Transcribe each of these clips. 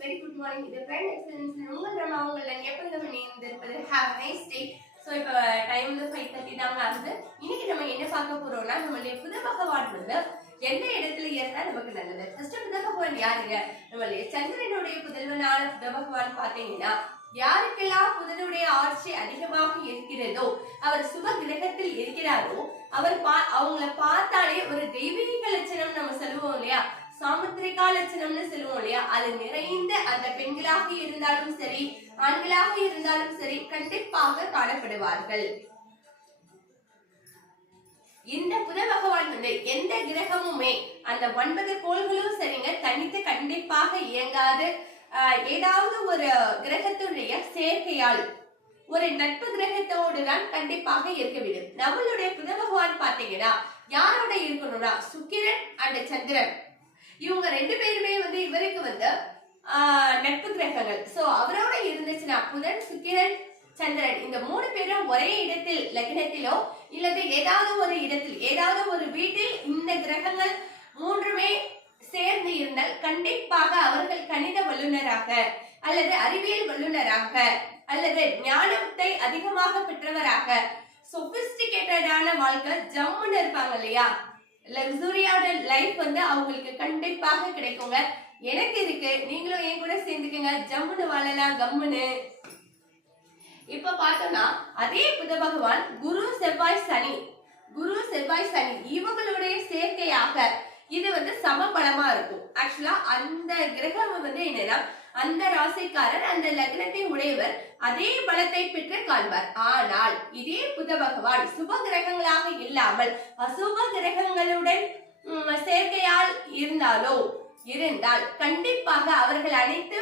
very good morning. The friend excellence உங்கள் நம்ம அவங்கள எப்பொழுதும் இணைந்திருப்பது have a nice day. So இப்போ டைம் வந்து 5:30 தாங்க ஆகுது. இன்னைக்கு நம்ம என்ன பார்க்க போறோம்னா நம்மளுடைய புத பகவான் வந்து எந்த இடத்துல இருந்தா நமக்கு நல்லது. ஃபர்ஸ்ட் புத பகவான் யாருங்க? நம்மளுடைய சந்திரனுடைய புதல்வனான புத பகவான் பாத்தீங்கன்னா யாருக்கெல்லாம் புதனுடைய ஆட்சி அதிகமாக இருக்கிறதோ அவர் சுப கிரகத்தில் இருக்கிறாரோ அவங்கள பார்த்தாலே ஒரு தெய்வீக லட்சணம் நம்ம சொல்லுவோம் இல்லையா, சாமுத்திரிகா லட்சணம்னு சொல்லுவோம் இல்லையா, அது நிறைந்த அந்த பெண்களாக இருந்தாலும் சரி ஆண்களாக இருந்தாலும் சரி கண்டிப்பாக காணப்படுவார்கள். இந்த புத பகவான் வந்து எந்த கிரகமுமே அந்த 9 கோள்களும் சரிங்க தனித்து கண்டிப்பாக இயங்காது. ஏதாவது ஒரு கிரகத்துடைய சேர்க்கையால் ஒரு நட்பு கிரகத்தோடு தான் கண்டிப்பாக இருக்க வேண்டும். நம்மளுடைய புத பகவான் பாத்தீங்கன்னா யாரோட இருக்கணும்னா சுக்கிரன் அண்ட் சந்திரன், இவங்க 2 பேருமே வந்து இவருக்கு வந்து நட்பு கிரகங்கள். சோ அவரோட இருந்துச்சுன்னா புதன் சுக்கிரன் சந்திரன் இந்த 3 பேரும் ஒரே இடத்தில் லக்னத்திலோ இல்லது ஏதாவது ஒரு இடத்தில் ஏதாவது ஒரு வீட்டில் இந்த கிரகங்கள் 3மே சேர்ந்து இருந்தால் கண்டிப்பாக அவர்கள் கணித வல்லுநராக அல்லது அறிவியல் வல்லுநராக அல்லது ஞானத்தை அதிகமாக பெற்றவராக சொபிஸ்டிகேட்டடான வாழ்க்கை ஜம்முன்னு இருப்பாங்க இல்லையா, லக்ஸூரியான லைஃப் வந்து அவங்களுக்கு கண்டிப்பாக கிடைக்குங்க. எனக்கு இருக்கு, நீங்களும் என் கூட சேர்ந்துக்குங்க, ஜம்முன்னு வாழலாம் கம்முன்னு. இப்ப பார்த்தோம்னா அதே புத பகவான் குரு செவ்வாய் சனி இவங்களுடைய சேர்க்கையாக இது வந்து சமபலமா இருக்கும். ஆக்சுவலா அந்த கிரகம் வந்து என்னன்னா அந்த ராசிக்காரர் அந்த லக்னத்தை உடையவர் அதே பலத்தை பெற்று காண்பார். ஆனால் இதே புத பகவான் சுப கிரகங்களாக இல்லாமல் அசுப கிரகங்களுடன் சேர்க்கையால் இருந்தால் கண்டிப்பாக அவர்கள் அனைத்து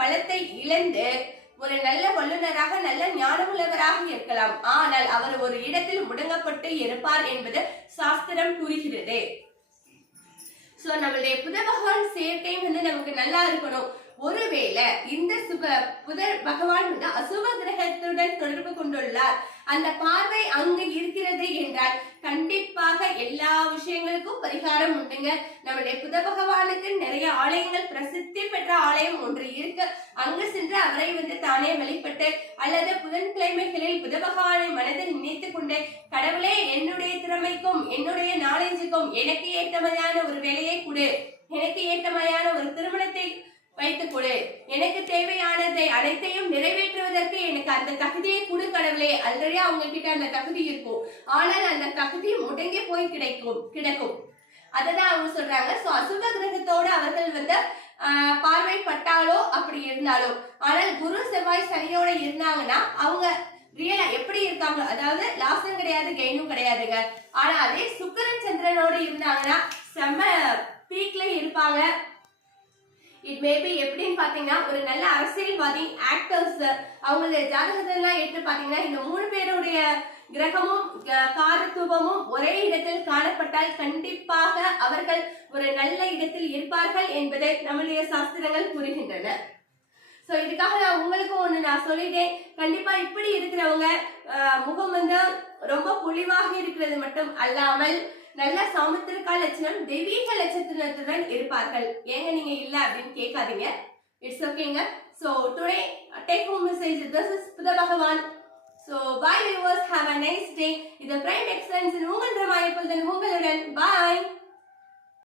பலத்தை இழந்து ஒரு நல்ல வல்லுநராக நல்ல ஞானமுள்ளவராக இருக்கலாம், ஆனால் அவர் ஒரு இடத்தில் முடங்கப்பட்டு இருப்பார் என்பது சாஸ்திரம் கூறுகிறது. சோ நம்மளுடைய புத பகவான் சேர்க்கை வந்து நமக்கு நல்லா இருக்கணும். ஒருவேளை இந்த புத பகவான் வந்து அசுப கிரகத்துடன் தொடர்பு கொண்டுள்ளார், அந்த பார்வை அங்கு இருக்கிறது என்றால் கண்டிப்பாக எல்லா விஷயங்களுக்கும் பரிகாரம் உண்டுங்க. நம்மளுடைய புத பகவானுக்கு நிறைய ஆலயங்கள், பிரசித்தி பெற்ற ஆலயம் ஒன்று இருக்கு. அங்கு சென்று அவரை வந்து தானே வெளிப்பட்டு அல்லது புதன்கிழமைகளில் புத பகவானை மனதில் நினைத்து கொண்டு கடவுளே என்னுடைய திறமைக்கும் என்னுடைய நாலேஜுக்கும் எனக்கு ஏற்றமையான ஒரு வேலையை கொடு, எனக்கு ஏற்றமையான ஒரு திருமணத்தை வைத்துக் கொடு, எனக்கு தேவையானதை அனைத்தையும் நிறைவேற்றுவதற்கு எனக்கு அந்த தகுதியை கொடு கடவுளே. ஆல்ரெடி அவங்க கிட்ட அந்த தகுதி இருக்கும், ஆனால் அந்த தகுதி முடங்கி போய் கிடக்கும். அததான் அவங்க சொல்றாங்க. சோ அசுப கிரகத்தோடு அவர்கள் வந்து பார்வைப்பட்டாலோ அப்படி இருந்தாலோ, ஆனால் குரு செவ்வாய் சனியோட இருந்தாங்கன்னா அவங்க ரியலா எப்படி இருக்காங்க, அதாவது லாஸும் கிடையாது கெயினும் கிடையாதுங்க. ஆனா அதே சுக்கிரன் சந்திரனோடு இருந்தாங்கன்னா செம்ம பீக்ல இருப்பாங்க. இட் மேபி எப்படின்னு பாத்தீங்கன்னா ஒரு நல்ல அரசியல்வாதி, ஆக்டர்ஸ், அவங்களுடைய ஜாதகத்தெல்லாம் எடுத்து பாத்தீங்கன்னா இந்த 3 பேருடைய கிரகமும் காரத்துவமும் ஒரே இடத்தில் காணப்பட்டால் கண்டிப்பாக அவர்கள் ஒரு நல்ல இடத்தில் இருப்பார்கள் என்பதை நம்முடைய சாஸ்திரங்கள் கூறுகின்றன. சோ இதுக்காக நான் உங்களுக்கும் ஒண்ணு நான் சொல்லிட்டேன். கண்டிப்பா இப்படி இருக்கிறவங்க முகம் வந்து ரொம்ப பொலிவாக இருக்கிறது மட்டும் அல்லாமல் நல்ல சாமுத்திரிகா லட்சணம் தெய்வீக லட்சணத்துடன் இருப்பார்கள். ஏங்க நீங்க இல்ல அப்படின்னு கேட்காதீங்க, இட்ஸ் ஓகேங்க. So today take home message, this is புத பகவான். So bye viewers, have a nice day. இது பிரைம் எக்ஸலன்ஸ் உங்கள் ரமாயப்பல்தன் உங்களுடன். Bye.